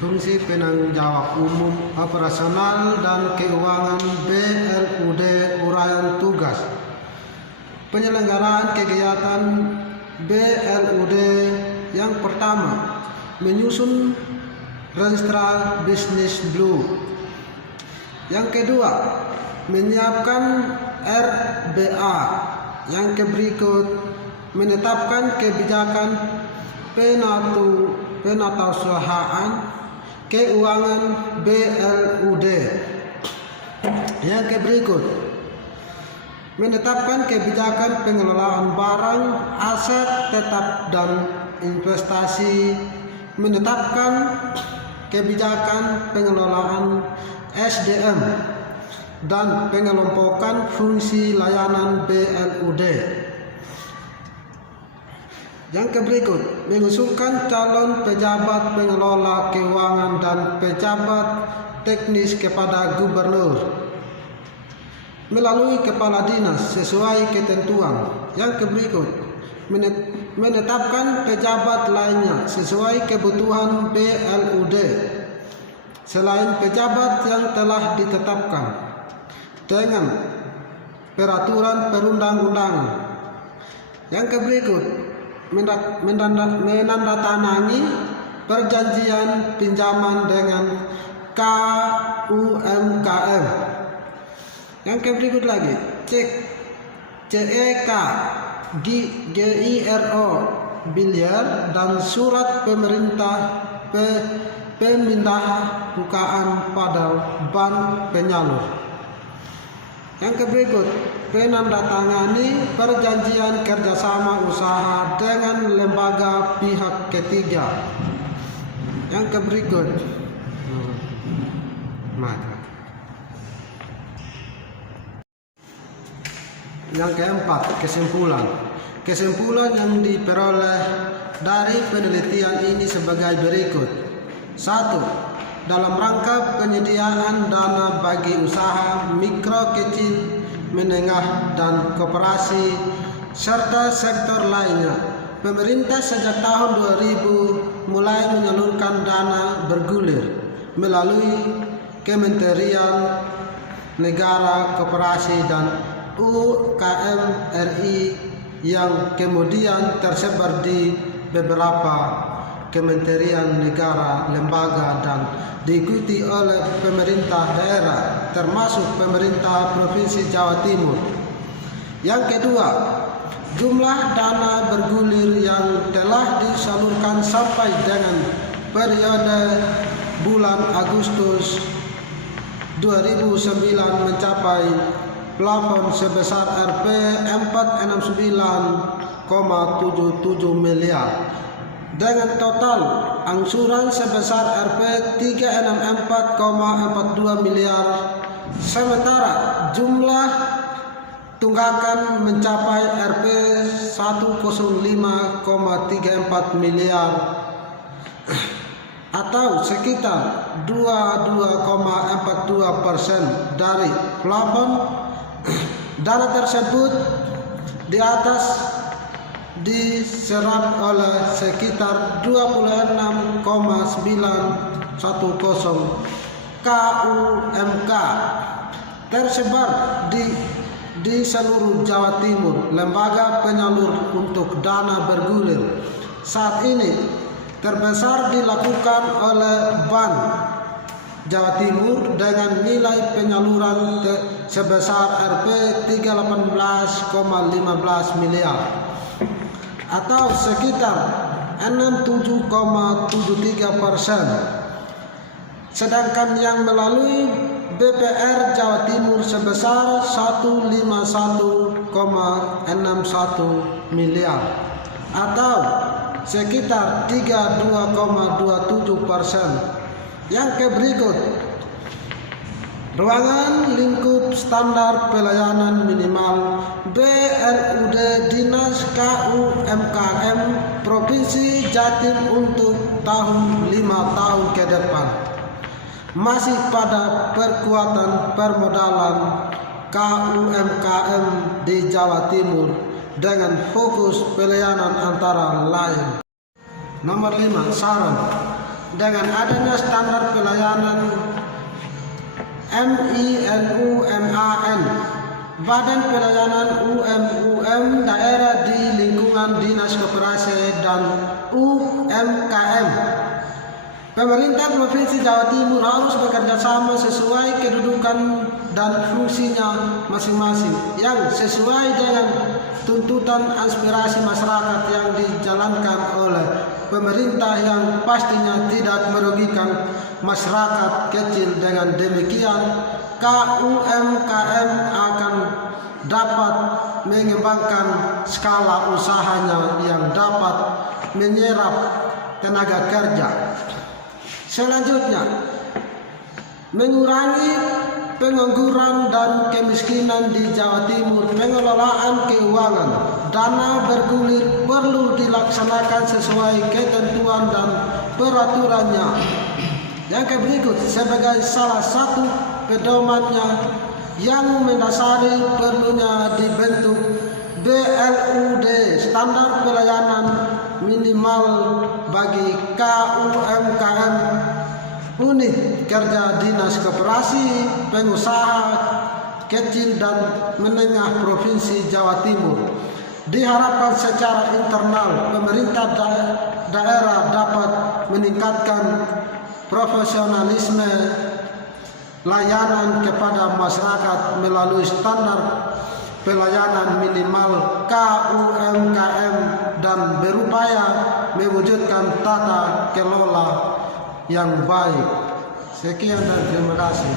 Fungsi penanggung jawab umum operasional dan keuangan BLUD uraian tugas. Penyelenggaraan kegiatan BLUD yang pertama, menyusun registrar bisnis blue. Yang kedua, menyiapkan RBA. Yang berikut, menetapkan kebijakan penatausahaan keuangan BLUD. Yang berikut, menetapkan kebijakan pengelolaan barang, aset tetap dan investasi, menetapkan kebijakan pengelolaan SDM dan pengelompokan fungsi layanan BLUD. Yang berikut, mengusulkan calon pejabat pengelola keuangan dan pejabat teknis kepada gubernur melalui kepala dinas sesuai ketentuan. Yang berikut, menetapkan pejabat lainnya sesuai kebutuhan BLUD selain pejabat yang telah ditetapkan dengan peraturan perundang-undangan. Yang berikut, menandatangani perjanjian pinjaman dengan KUMKM. Yang berikut lagi, CEK, GIRO, biliar dan surat pemindahan bukaan pada bank penyalur. Yang berikut, menandatangani perjanjian kerjasama usaha dengan lembaga pihak ketiga. Yang berikut, yang keempat, kesimpulan yang diperoleh dari penelitian ini sebagai berikut. 1. Dalam rangka penyediaan dana bagi usaha mikro, kecil, menengah, dan koperasi, serta sektor lainnya, pemerintah sejak tahun 2000 mulai menyalurkan dana bergulir melalui Kementerian Negara, Koperasi, dan UKM RI yang kemudian tersebar di beberapa kementerian negara, lembaga, dan diikuti oleh pemerintah daerah termasuk pemerintah Provinsi Jawa Timur. Yang kedua, jumlah dana bergulir yang telah disalurkan sampai dengan periode bulan Agustus 2009 mencapai plafon sebesar Rp 469,77 miliar dengan total angsuran sebesar Rp 364,42 miliar, sementara jumlah tunggakan mencapai Rp 105,34 miliar atau sekitar 22,42% dari plafon. Dana tersebut di atas diserap oleh sekitar 26,910 KUMK tersebar di seluruh Jawa Timur. Lembaga penyalur untuk dana bergulir saat ini terbesar dilakukan oleh Bank Jawa Timur dengan nilai penyaluran sebesar Rp 318,15 miliar atau sekitar 67,73%, sedangkan yang melalui BPR Jawa Timur sebesar 151,61 miliar atau sekitar 32,27%. Yang berikut, ruangan lingkup standar pelayanan minimal BLUD Dinas KUMKM Provinsi Jatim untuk tahun 5 tahun ke depan masih pada perkuatan permodalan KUMKM di Jawa Timur dengan fokus pelayanan antara lain. Nomor 5, saran. dengan adanya standar pelayanan MINUMAN, Badan Pelayanan UMUM daerah di lingkungan Dinas Koperasi dan UMKM. Pemerintah Provinsi Jawa Timur harus bekerja sama sesuai kedudukan dan fungsinya masing-masing yang sesuai dengan tuntutan aspirasi masyarakat yang dijalankan oleh pemerintah yang pastinya tidak merugikan masyarakat kecil. Dengan demikian, KUMKM akan dapat mengembangkan skala usahanya yang dapat menyerap tenaga kerja. Selanjutnya, mengurangi pengangguran dan kemiskinan di Jawa Timur. Pengelolaan keuangan dana bergulir perlu dilaksanakan sesuai ketentuan dan peraturannya. Yang berikut sebagai salah satu pedomannya yang mendasari perlunya dibentuk BLUD, standar pelayanan minimal bagi KUMKM, unit kerja dinas koperasi pengusaha kecil dan menengah Provinsi Jawa Timur. Diharapkan secara internal pemerintah daerah dapat meningkatkan profesionalisme layanan kepada masyarakat melalui standar pelayanan minimal KUMKM dan berupaya mewujudkan tata kelola yang baik. Sekian dan terima kasih.